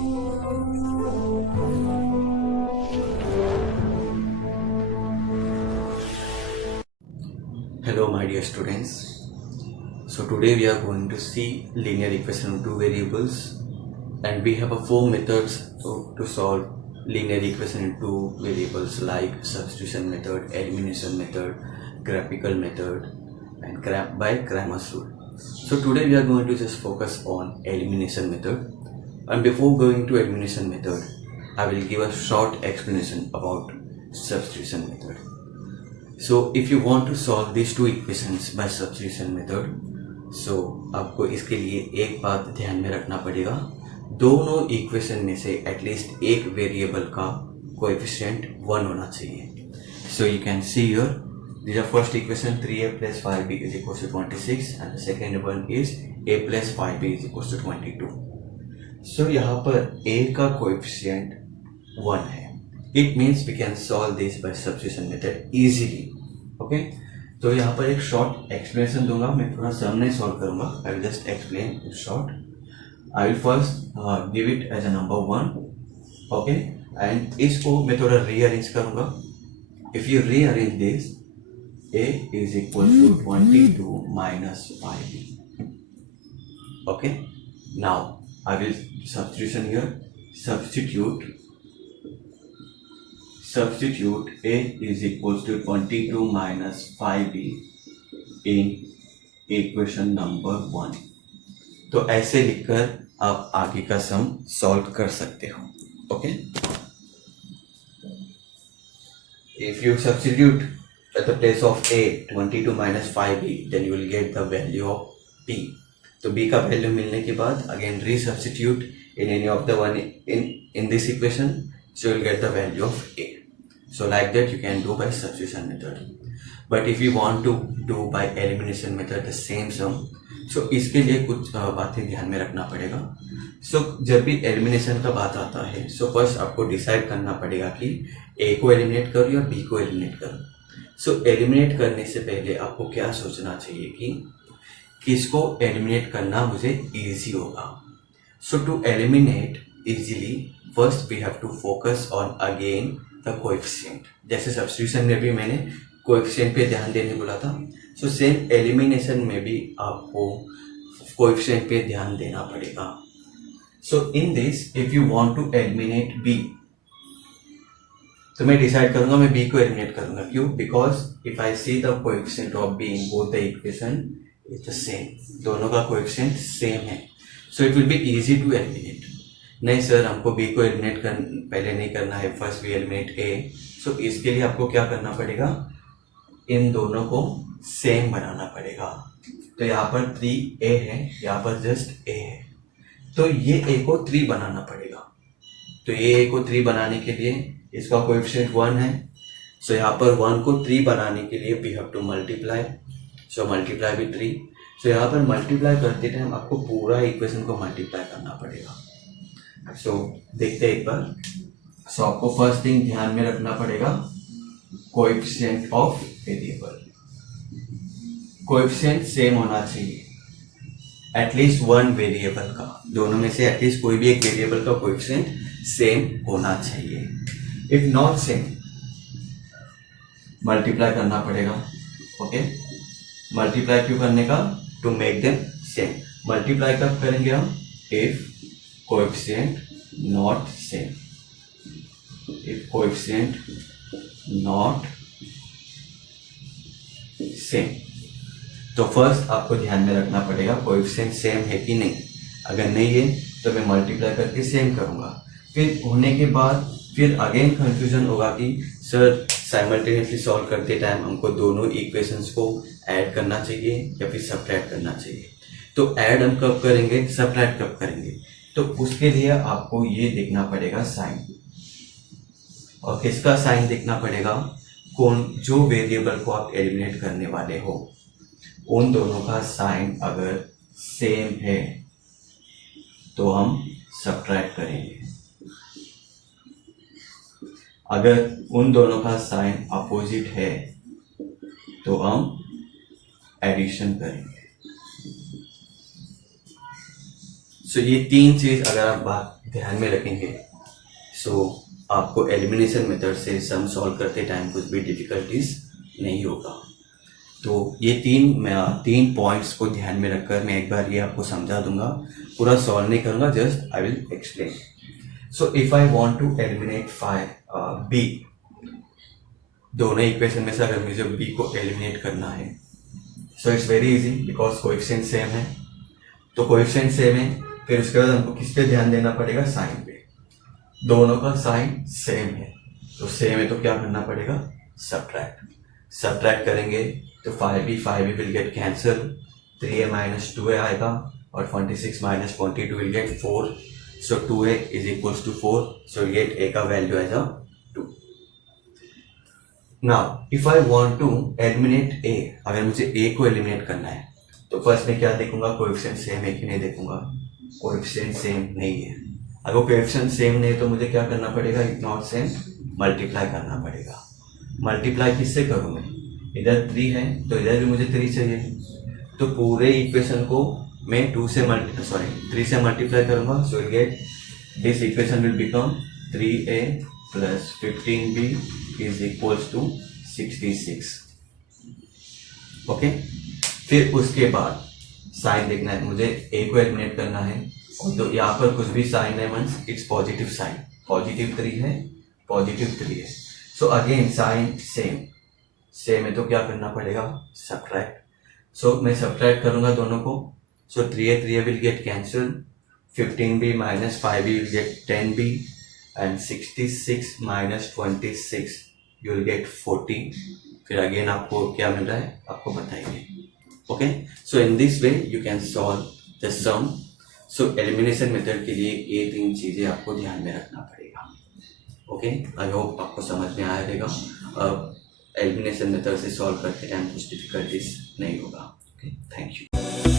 Hello my dear students. So today we are going to see linear equation of two variables, and we have 4 methods to solve linear equation in two variables, like substitution method, elimination method, graphical method, and by Cramer's rule. So today we are going to just focus on elimination method, and before going to elimination method I will give a short explanation about substitution method. So if you want to solve these two equations by substitution method, so आपको इसके लिए एक बात ध्यान में रखना पड़ेगा, दोनों इक्वेशन में से एटलीस्ट एक वेरिएबल का कोएफिशिएंट 1 होना चाहिए. So you can see here, this is first equation 3a plus 5b is equals to 26 and the second one is a plus 5b is equals to 22. So यहाँ पर a का coefficient 1 है. It means we can solve this by substitution method easily. Okay? तो यहाँ पर एक short explanation दूंगा, मैं पूरा सम नहीं सॉल्व करूंगा. I will just explain in short. I will first give it as a number 1. Okay? And इसको मैं थोड़ा rearrange करूंगा. If you rearrange this, a is equal to 22 minus 5b. Okay? Now I will substitution here. Substitute a is equals to 22 minus 5b in equation number 1. तो ऐसे लिखकर आप आगे का सम सॉल्व कर सकते हो. Okay, if you substitute at the place of a 22 minus 5b, then you will get the value of b. तो b का वैल्यू मिलने के बाद again resubstitute in any of the one in this equation, so you will get the value of a. So like that you can do by substitution method. But if you want to do by elimination method the same sum, so इसके लिए कुछ बातें ध्यान में रखना पड़ेगा. So जब भी elimination का बात आता है, so first आपको डिसाइड करना पड़ेगा कि a को एलिमिनेट करूँ या b को एलिमिनेट करूँ. So एलिमिनेट करने से पहले आपको क्या सोचना चाहिए कि किसको एलिमिनेट करना मुझे इजी होगा. So to eliminate easily, first we have to focus on again the coefficient. जैसे सब्स्टिट्यूशन में भी मैंने कोएफिशिएंट पे ध्यान देने बोला था, सो सेम एलिमिनेशन में भी आपको कोएफिशिएंट पे ध्यान देना पड़ेगा. So in this if you want to eliminate b, तो मैं डिसाइड करूंगा मैं b को एलिमिनेट करूंगा. क्यों? Because if I see the coefficient of b in both the equation is the same, दोनों का कोएफिशिएंट सेम है, so it will be easy to eliminate. नहीं सर, हमको b को एलिमिनेट पहले नहीं करना है, first we eliminate a. So इसके लिए आपको क्या करना पड़ेगा, इन दोनों को सेम बनाना पड़ेगा. तो यहाँ पर 3a है, यहाँ पर जस्ट a है, तो ये a को 3 बनाना पड़ेगा. तो ये a को 3 बनाने के लिए इसका कोएफिशिएंट 1 है, सो यहाँ पर 1 को 3 बनाने के लिए we have to multiply. So multiply with 3. So यहाँ पर मल्टीप्लाई करते टाइम आपको पूरा इक्वेशन को मल्टीप्लाई करना पड़ेगा. सो देखते हैं एक बार. सो आपको फर्स्ट थिंग ध्यान में रखना पड़ेगा coefficient of variable. Coefficient same होना चाहिए एटलीस्ट वन वेरिएबल का, दोनों में से एटलीस्ट कोई भी एक वेरिएबल का कोएफिशिएंट सेम होना चाहिए. इफ नॉट सेम मल्टीप्लाई करना पड़ेगा. ओके, मल्टीप्लाई क्यों करने का? To make them same. Multiply कब करेंगे हम? If coefficient not same. If coefficient not same, तो फर्स्ट आपको ध्यान में रखना पड़ेगा कोएफिशिएंट सेम है कि नहीं. अगर नहीं है तो मैं मल्टीप्लाई करके सेम करूंगा. फिर होने के बाद फिर अगेन कंफ्यूजन होगा कि सर साइमल्टेनियसली सॉल्व करते टाइम हमको दोनों इक्वेशंस को ऐड करना चाहिए या फिर सब्ट्रैक्ट करना चाहिए. तो ऐड हम कब करेंगे, सब्ट्रैक्ट कब करेंगे? तो उसके लिए आपको ये देखना पड़ेगा साइन. और किसका साइन देखना पड़ेगा? कौन जो वेरिएबल को आप एलिमिनेट करने वाले हो उन दोनों का साइन अगर सेम है तो हम सब्ट्रैक्ट करेंगे. अगर उन दोनों का साइन अपोजिट है तो हम एडिशन करेंगे. सो ये तीन चीज अगर आप बात ध्यान में रखेंगे सो आपको एलिमिनेशन मेथड से सम सॉल्व करते टाइम कुछ भी डिफ़िकल्टीज नहीं होगा। तो ये तीन पॉइंट्स को ध्यान में रखकर मैं एक बार ये आपको समझा दूंगा, पूरा सॉल्व नहीं करूंगा, just I will explain. So if I want to eliminate B, दोनों इक्वेशन में से अगर मुझे बी को एलिमिनेट करना है so it's very easy because coefficient same है। तो कोएफिशिएंट सेम है, फिर उसके बाद हमको किस पे ध्यान देना पड़ेगा, साइन पे। दोनों का साइन सेम है, तो सेम है तो क्या करना पड़ेगा, सब्ट्रैक्ट करेंगे तो 5b will get cancel, 3a minus 2a आएगा और 26 minus 22 will get 4, so 2a is equals to 4, so get a का value as 2। Now if I want to eliminate a, अगर मुझे a को एलिमिनेट करना है तो फर्स्ट में क्या देखूंगा, कोएफिशिएंट सेम है कि नहीं देखूंगा। कोएफिशिएंट सेम नहीं है, अगर कोएफिशिएंट सेम नहीं है तो मुझे क्या करना पड़ेगा, इफ नॉट सेम मल्टीप्लाई करना पड़ेगा। मल्टीप्लाई किससे करूँ मैं, इधर 3 है तो इधर भी मुझे 3 चाहिए, तो पूरे इक्वेशन को मैं 3 से मल्टीप्लाई करूंगा, so will get this equation will become 3a plus 15b is equals to 66। Okay, फिर उसके बाद साइन देखना है, मुझे a को एलिमिनेट करना है, तो यहाँ पर कुछ भी साइन है means it's positive sign, positive 3 है, सो अगेन साइन सेम है तो क्या करना पड़ेगा, सब्ट्रैक्ट। सो मैं सब्ट्रैक्ट करूंगा दोनों को, सो 3a will get cancel, 15b minus 5b will get 10b and 66 minus 26 you will get 40। फिर अगेन आपको क्या मिल रहा है आपको बताएंगे। Okay, so in this way you can solve the sum. So elimination method के लिए ये 3 चीज़ें आपको ध्यान में रखना पड़ेगा। ओके, आई होप आपको समझ में आया रहेगा। अब एलिमिनेशन मेथड से सॉल्व करते टाइम कुछ डिफिकल्टीज नहीं होगा। Okay, thank you.